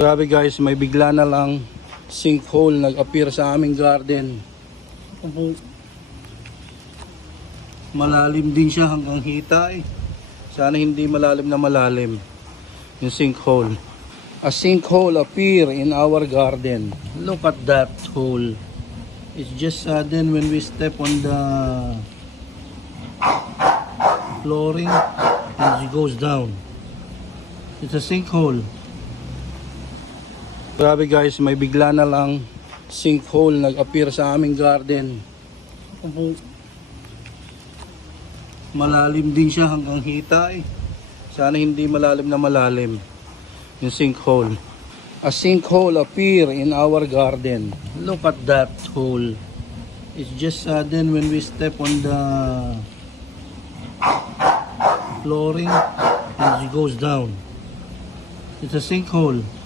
Grabe guys, may bigla na lang sinkhole nag-appear sa aming garden. Malalim din siya hanggang hita eh. Sana hindi malalim na malalim yung sinkhole. A sinkhole appear in our garden. Look at that hole. It's just sudden when we step on the flooring and it goes down. It's a sinkhole. Grabe guys, may bigla na lang sinkhole nag-appear sa aming garden. Malalim din siya hanggang hita eh. Sana hindi malalim na malalim yung sinkhole. A sinkhole appear in our garden. Look at that hole. It's just sudden when we step on the flooring and it goes down. It's a sinkhole.